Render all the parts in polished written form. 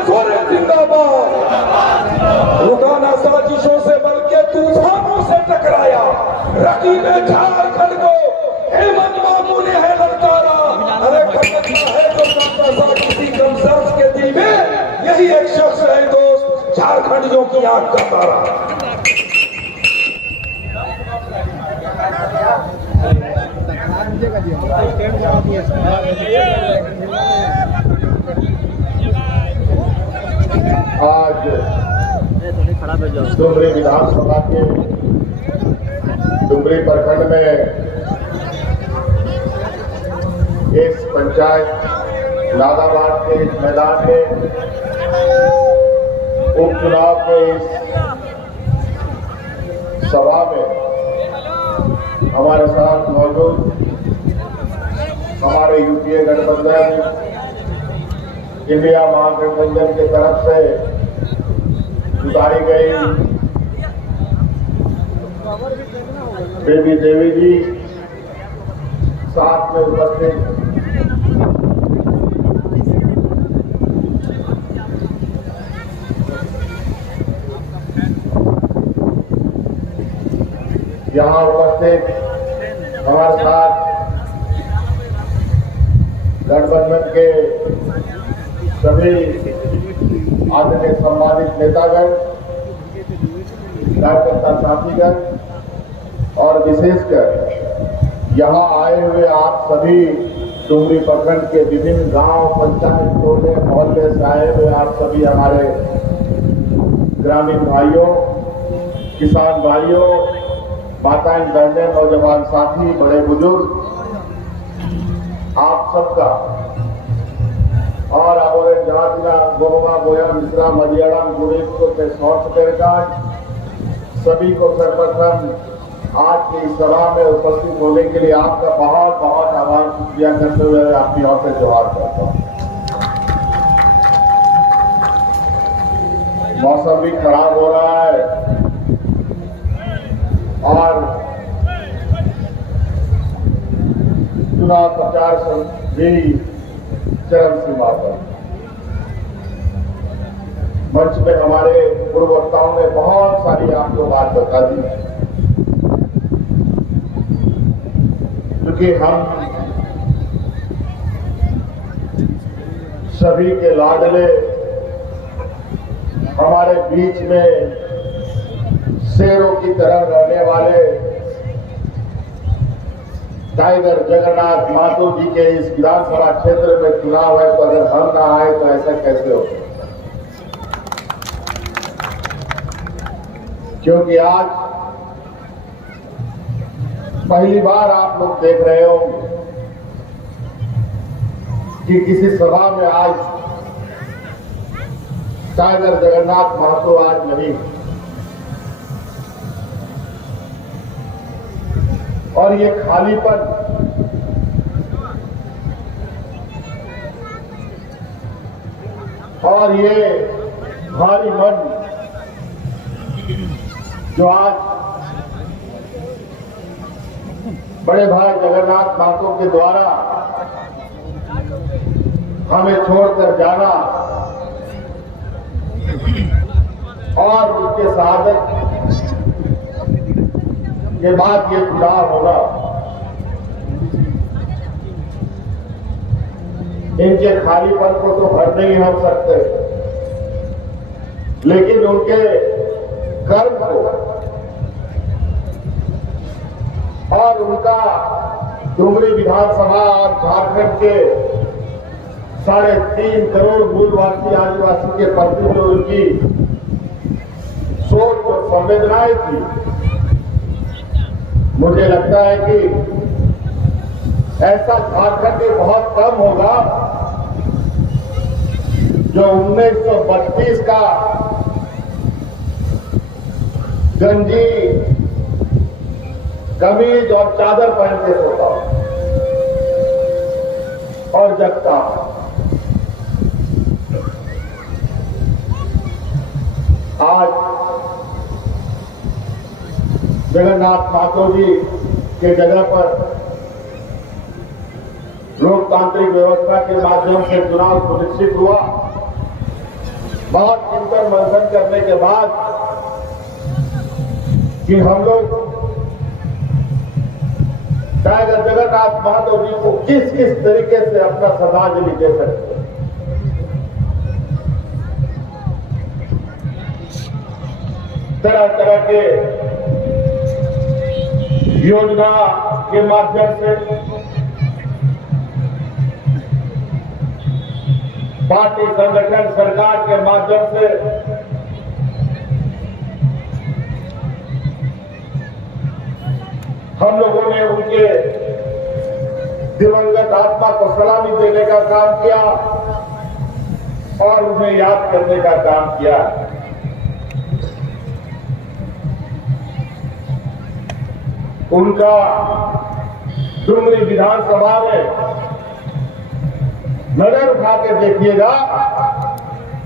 गोरे जिंदाबाद। रुकाना साजिशों से बल्कि तूफानों से टकराया, रकीबे झारखंड को हेमंत बाबू ने है ललकारा। अरे खटकता है तो जानता सा किसी कमजोर के दिल में, यही एक शख्स है दोस्त, झारखंडियों की आंख का तारा। आज डुमरी विधानसभा के डुमरी प्रखंड में इस पंचायत नादाबाद के इस मैदान में उपचुनाव के इस सभा में हमारे साथ मौजूद हमारे यूपीए गठबंधन इंडिया महागठबंधन की तरफ से उतारी गई बेबी देवी जी साथ में उपस्थित यहाँ उपस्थित हमारे साथ गठबंधन के सभी आदरणीय सम्मानित नेतागण, कार्यकर्ता साथीगण और विशेषकर यहाँ आए हुए आप सभी डुमरी प्रखंड के विभिन्न गांव, पंचायत, टोले, मोहल्ले से आए हुए आप सभी हमारे ग्रामीण भाइयों, किसान भाइयों, माताएं, बहनें, नौजवान साथी, बड़े बुजुर्ग, आप सबका और हमारे जातिला गोवा बोया मिश्रा मजियाड़ा गुड़ीस को सभी को सर्वप्रथम आज की इस सभा में उपस्थित होने के लिए आपका बहुत बहुत आभार शुक्रिया करते हुए आपकी ओर से जोहार करता हूँ। मौसम भी खराब हो रहा है और चुनाव प्रचार भी चरम सीमा पर। मंच में हमारे पूर्ववक्ताओं ने बहुत सारी आपको बात बता दी, क्योंकि हम सभी के लाडले हमारे बीच में शेरों की तरह रहने वाले टाइगर जगन्नाथ महतो जी के इस विधानसभा क्षेत्र में चुनाव है, तो अगर हम ना आए तो ऐसा कैसे हो? क्योंकि आज पहली बार आप लोग देख रहे हो कि किसी सभा में आज टाइगर जगन्नाथ महतो आज नहीं, और ये खालीपन और ये भारी मन जो आज बड़े भाई जगन्नाथ महतो के द्वारा हमें छोड़कर जाना और उनके शहादत के बाद ये चुनाव होगा, इनके खालीपन को तो भर नहीं हम सकते, लेकिन उनके कर्म को और उनका डुमरी विधानसभा और झारखंड के 3.5 करोड़ मूलवासी आदिवासी के प्रति जो उनकी सोच और संवेदनाएं थी, मुझे लगता है कि ऐसा झारखंड में बहुत कम होगा जो 1932 का गंजी, कमीज और चादर पहन के सोता और जगता। आज जगन्नाथ महतो जी के जगह पर लोकतांत्रिक व्यवस्था के माध्यम से चुनाव सुनिश्चित हुआ बहुत चिंतन मंथन करने के बाद कि हम लोग टाइगर जगन्नाथ महतो जी को किस किस तरीके से अपना श्रद्धांजलि दे सकते हैं। तरह तरह के योजना के माध्यम से, पार्टी संगठन सरकार के माध्यम से हम लोगों ने उनके दिवंगत आत्मा को सलामी देने का काम किया और उन्हें याद करने का काम किया। उनका डुमरी विधानसभा में नजर उठा के देखिएगा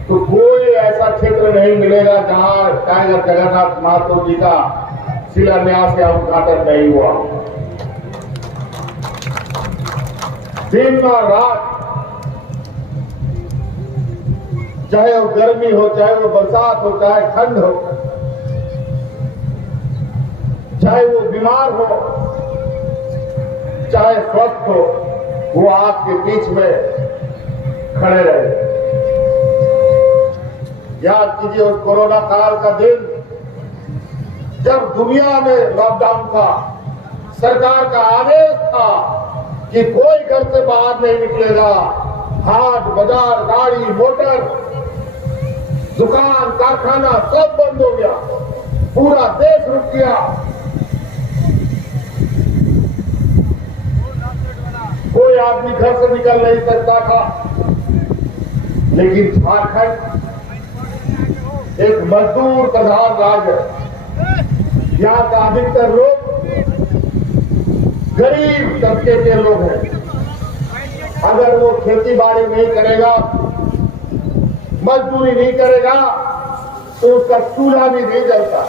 तो कोई ऐसा क्षेत्र नहीं मिलेगा जहां टाइगर जगन्नाथ महतो जी का शिलान्यास या उद्घाटन नहीं हुआ। दिन और रात, चाहे वो गर्मी हो, चाहे वो बरसात हो, चाहे ठंड हो, चाहे वो बीमार हो, चाहे स्वस्थ हो, वो आपके बीच में खड़े रहे। याद कीजिए उस कोरोना काल का दिन जब दुनिया में लॉकडाउन था, सरकार का आदेश था कि कोई घर से बाहर नहीं निकलेगा। हाट बाजार, गाड़ी मोटर, दुकान कारखाना सब बंद हो गया, पूरा देश रुक गया। कोई आदमी घर से निकल नहीं सकता था। लेकिन झारखंड एक मजदूर प्रधान राज्य है। यहाँ का अधिकतर लोग गरीब तबके के लोग हैं। अगर वो खेती बाड़ी नहीं करेगा, मजदूरी नहीं करेगा, तो उसका चूल्हा भी नहीं जलता।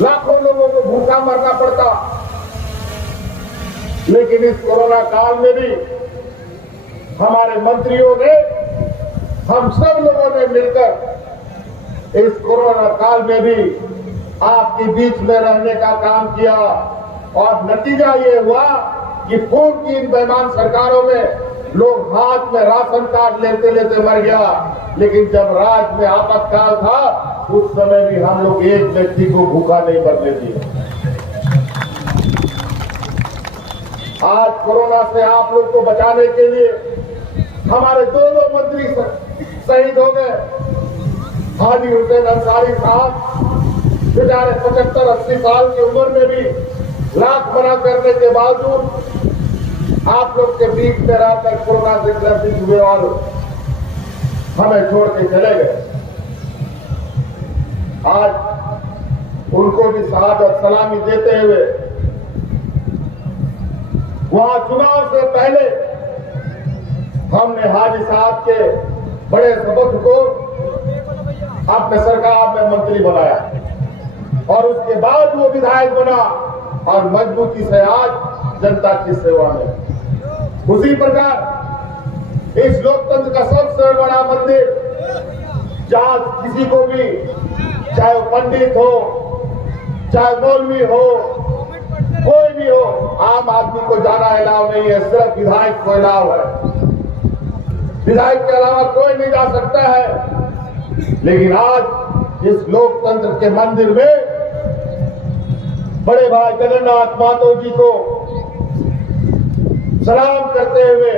लाखों लोगों को भूखा मरना पड़ता। लेकिन इस कोरोना काल में भी हमारे मंत्रियों ने, हम सब लोगों ने मिलकर इस कोरोना काल में भी आपके बीच में रहने का काम किया और नतीजा ये हुआ कि पूर्व की इन बेईमान सरकारों में लोग हाथ में राशन कार्ड लेते लेते मर गया। लेकिन जब राज्य में आपातकाल था, उस समय भी हम लोग एक व्यक्ति को भूखा नहीं मरने दिए। आज कोरोना से आप लोग को बचाने के लिए हमारे दो मंत्री शहीद हो गए। हाजी हुसैन अंसारी साहब बेचारे 75-80 साल की उम्र में भी लाख मना करने के बावजूद आप लोग के बीच में रहकर कोरोना से ग्रसित हुए और हमें छोड़ के चले गए। आज उनको भी शहादत सलामी देते हुए वहां चुनाव से पहले हमने हाजी साहब के बड़े सबक को अपने सरकार में मंत्री बनाया और उसके बाद वो विधायक बना और मजबूती से आज जनता की सेवा में। उसी प्रकार इस लोकतंत्र का सबसे बड़ा मंदिर, जहां किसी को भी, चाहे वो पंडित हो, चाहे मौलवी हो, कोई भी हो, आम आदमी को जाना अलाउ नहीं है, सिर्फ विधायक को अलाउ है। विधायक के अलावा कोई नहीं जा सकता है। लेकिन आज इस लोकतंत्र के मंदिर में बड़े भाई जगन्नाथ महतो जी को सलाम करते हुए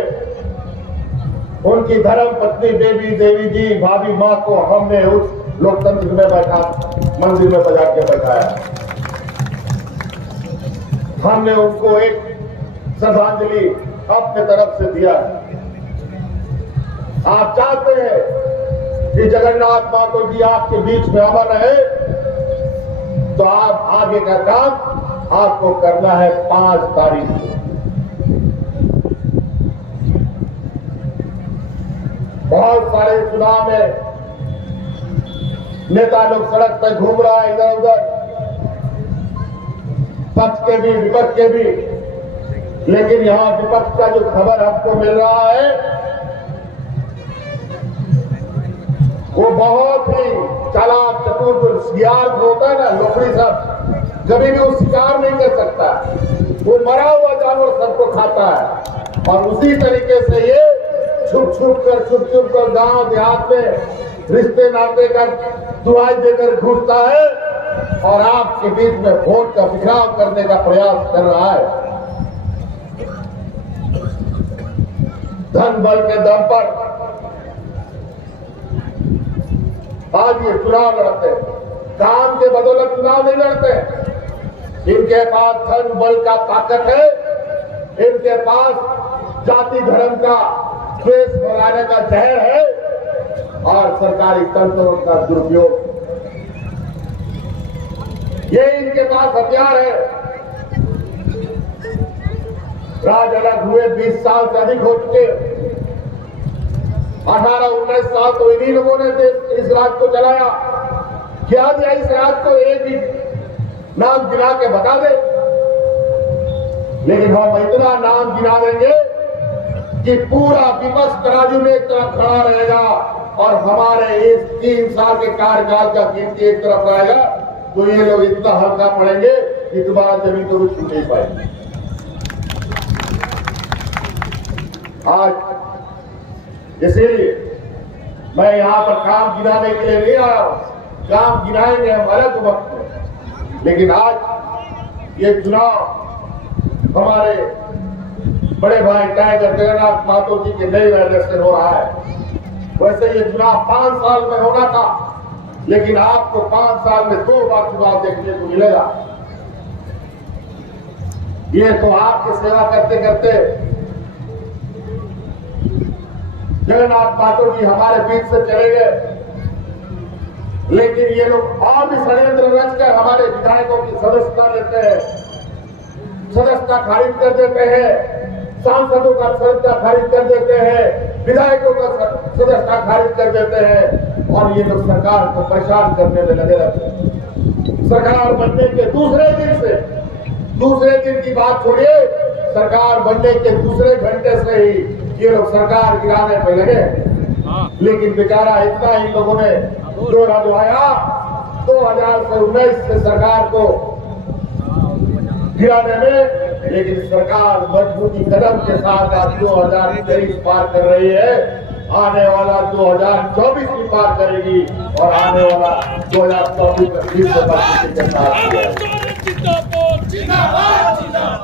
उनकी धर्म पत्नी देवी जी, भाभी माँ को हमने उस लोकतंत्र में बैठा, मंदिर में बजा के बैठाया। हमने उनको एक श्रद्धांजलि अपने तरफ से दिया। आप चाहते हैं कि जगन्नाथ महतो जी आपके बीच में अमर रहे, तो आप आगे का काम आपको करना है 5 तारीख को। बहुत सारे चुनाव में नेता लोग सड़क पर घूम रहा है, इधर उधर, पक्ष के भी विपक्ष के भी। लेकिन यहां विपक्ष का जो खबर हमको मिल रहा है वो बहुत ही चालाक चतुर शिकार होता है ना, लोकड़ी सब कभी भी वो शिकार नहीं कर सकता, वो मरा हुआ जानवर सबको खाता है। और उसी तरीके से ये छुप छुप कर गांव देहात में रिश्ते नाते का दुआई देकर घुसता है और आपके बीच में वोट का बिखराव करने का प्रयास कर रहा है। धन बल के दम पर आज ये चुनाव लड़ते हैं, काम के बदौलत चुनाव नहीं लड़ते। इनके पास धन बल का ताकत है, इनके पास जाति धर्म का द्वेष फैलाने का जहर है और सरकारी तंत्रों का दुरुपयोग, ये इनके पास हथियार है। राज अलग हुए 20 साल से अधिक हो चुके, 18-19 साल तो इन्हीं लोगों ने इस राज को चलाया। क्या दिया इस राज को? एक ही नाम गिना के बता दे, लेकिन हम इतना नाम गिना देंगे कि पूरा विपक्ष तराजू में एक तरफ खड़ा रहेगा और हमारे इस 3 साल के कार्यकाल का गिनती एक तरफ रहेगा, तो ये लोग इतना हल्का पड़ेंगे कि दोबारा जमीन को भी छू नहीं पाएंगे। आज इसीलिए मैं यहां पर काम गिनाने के लिए नहीं आया हूं, काम गिनाएंगे हम अलग वक्त में, लेकिन आज ये चुनाव हमारे बड़े भाई टाइगर जगन्नाथ महतो जी के नए रहने से हो रहा है। वैसे ये चुनाव 5 साल में होना था, लेकिन आपको 5 साल में 2 बार चुनाव देखने को मिलेगा। ये तो आपकी सेवा करते करते जगन्नाथ महतो जी हमारे बीच से चले गए, लेकिन ये लोग और भी षड्यंत्र रचकर हमारे विधायकों की सदस्यता लेते हैं, सदस्यता खारिज कर देते हैं, सांसदों का सदस्यता खारिज कर देते हैं, विधायकों का सदस्यता खारिज कर देते हैं और ये लोग सरकार को परेशान करने में लगे रहते हैं। सरकार बनने के दूसरे दिन की बात छोड़िए, सरकार बनने के दूसरे घंटे से ही ये लोग सरकार गिराने पे लगे। लेकिन बेचारा इतना इन लोगों ने जोड़ा जो आया 2019 से सरकार को गिराने में, लेकिन सरकार मजबूती कदम के साथ आज 2023 पार कर रही है, आने वाला 2024 भी पार करेगी और आने वाला 2024 में 20 के साथ